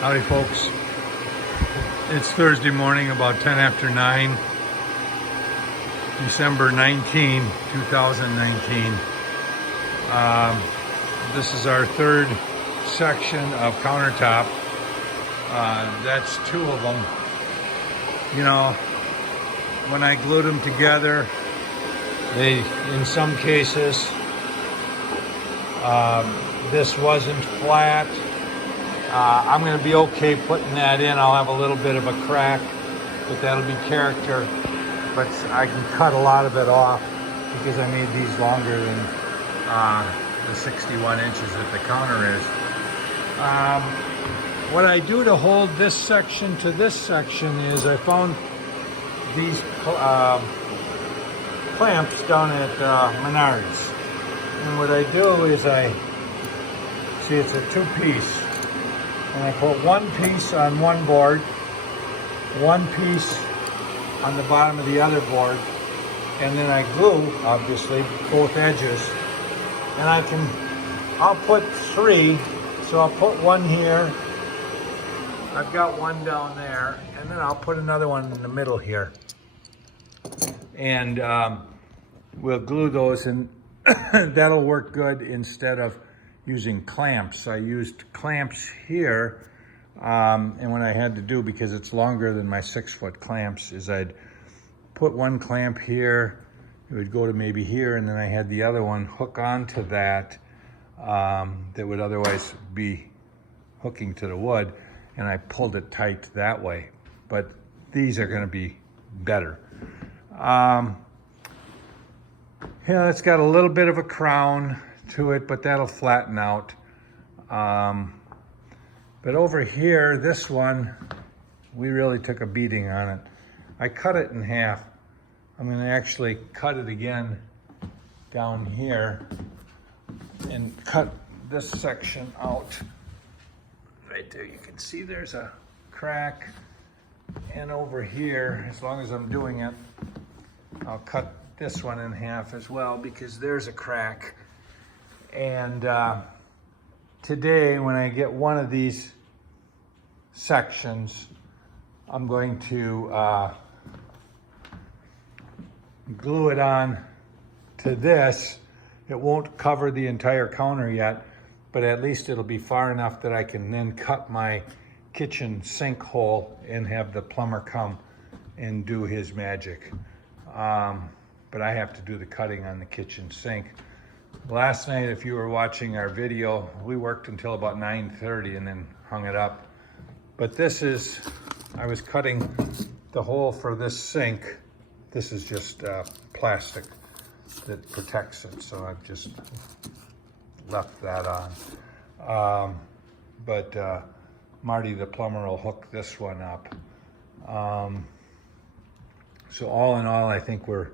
Howdy folks, it's Thursday morning about 10 after 9, December 19, 2019. This is our third section of countertop. That's two of them. You know, when I glued them together, they, in some cases, this wasn't flat. I'm going to be okay putting that in. I'll have a little bit of a crack, but that'll be character. But I can cut a lot of it off because I made these longer than the 61 inches that the counter is. What I do to hold this section to this section is I found these clamps down at Menards. And what I do is see it's a two-piece. And I put one piece on one board, one piece on the bottom of the other board, and then I glue, obviously, both edges. And I'll put three, so I'll put one here, I've got one down there, and then I'll put another one in the middle here. And we'll glue those, and that'll work good instead of using clamps. I used clamps here, and what I had to do, because it's longer than my 6-foot clamps, is I'd put one clamp here, it would go to maybe here, and then I had the other one hook onto that that would otherwise be hooking to the wood, and I pulled it tight that way. But these are gonna be better. Yeah, it's got a little bit of a crown to it, but that'll flatten out. But over here, this one, we really took a beating on it. I cut it in half. I'm gonna actually cut it again down here and cut this section out. Right there, you can see there's a crack. And over here, as long as I'm doing it, I'll cut this one in half as well, because there's a crack. And today, when I get one of these sections, I'm going to glue it on to this. It won't cover the entire counter yet, but at least it'll be far enough that I can then cut my kitchen sink hole and have the plumber come and do his magic. But I have to do the cutting on the kitchen sink. Last night, if you were watching our video, we worked until about 9:30 and then hung it up. But this is, I was cutting the hole for this sink. This is just plastic that protects it, so I've just left that on. But Marty, the plumber, will hook this one up. So all in all, I think we're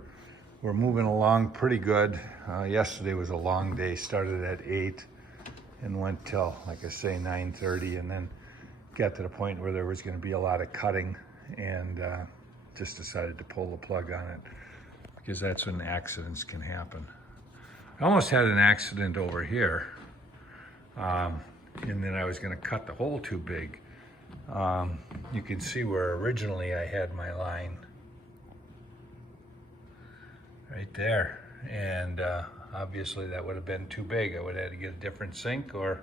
moving along pretty good. Yesterday was a long day, started at 8 and went till, like I say, 9:30, and then got to the point where there was gonna be a lot of cutting, and just decided to pull the plug on it, because that's when accidents can happen. I almost had an accident over here, and then I was gonna cut the hole too big. You can see where originally I had my line. Right there, and obviously that would have been too big. I would have had to get a different sink or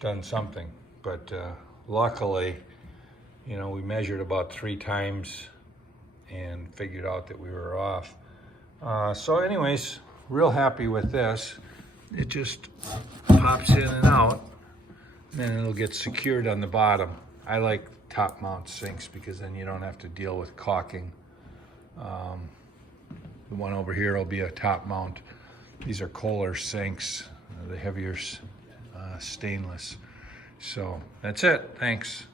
done something. But luckily, you know, we measured about 3 times and figured out that we were off. So anyways, real happy with this. It just pops in and out, and then it'll get secured on the bottom. I like top mount sinks because then you don't have to deal with caulking. The one over here will be a top mount. These are Kohler sinks, the heavier stainless. So that's it, thanks.